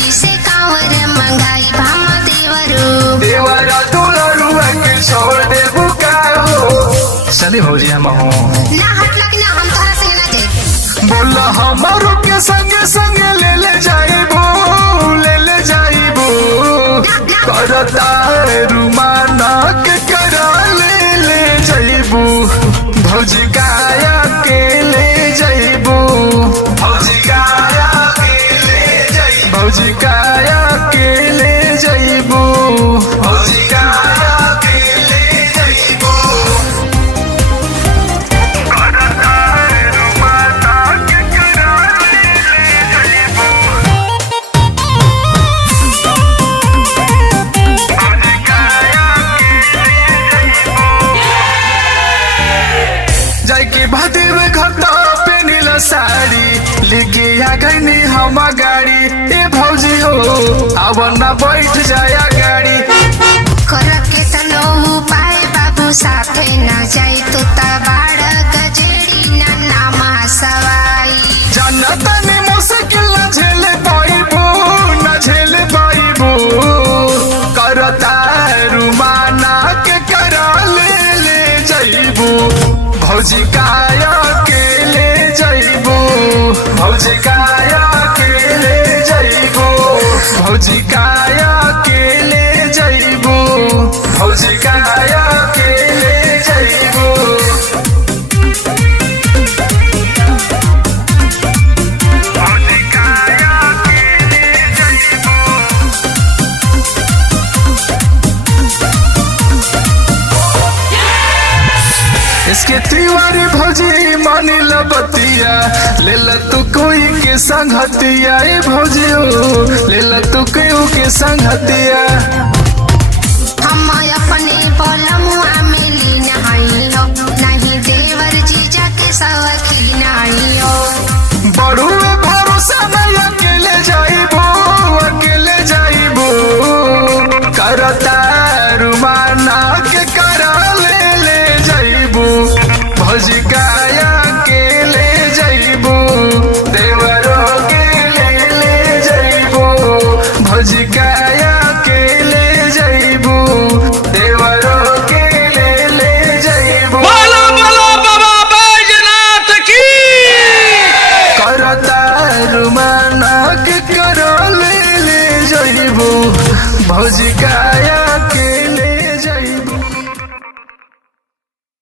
जी से कांवर मंगाई भाम देवरू देवरा दुलरुआ के छोड़ दे बुका हो। चली भौजी हम हो ना हट लग ना हम तोहरा संग ना जाए। बोला हमारो के संगे संगे ले ले जाइबो करता रुमाना के करा ले जाइबो भौजी काया के ले जाइबो भौजी काया के ले जाइबो भौजी काया के ले जाइबो भौजी काया के ले जाइबो करता रुमाना के करा ले जाइबो जाके भादे में घटा पे नीला साड़ी लेके आ गई हम गाड़ी ए भौजी हो अब न बैठ जाया गाड़ी कर के तनो उपाय बाबू साथे ना जाई तो बाड़ गजेड़ी ना नामा सवाई जनता ने मुश्किल न झेले पाइबो न झेले पाइबो करता रुमाना के करा ले जाइबो भौजी काया के ले जाइबो भौजी काया के ले जाइबो भौजी काया के ले जाइबो भौजी काया के ले जाइबो भौजी काया के ले जाइबो इसके तिवारी भौजी मानी लबतिया ले ल तू कोई के संगतिया ए भौजी हो ले ल तू कोई के संगतिया हम अपने बोलमुआ में लीन हई हो नहीं देवर जीजा के सवखी नाई हो बड़ू भरोसा नहीं अकेले जाइबो करता रुमाना के करा ले जाइबो भौजी काया के ले जाइबो देवरो के ले जाइबो भौजी काया के ले जाइबो देवरो के ले जाइबो बोलो बोलो बाबा बैजनाथ की करता रुमाना के करा ले जाइबो भौजी काया के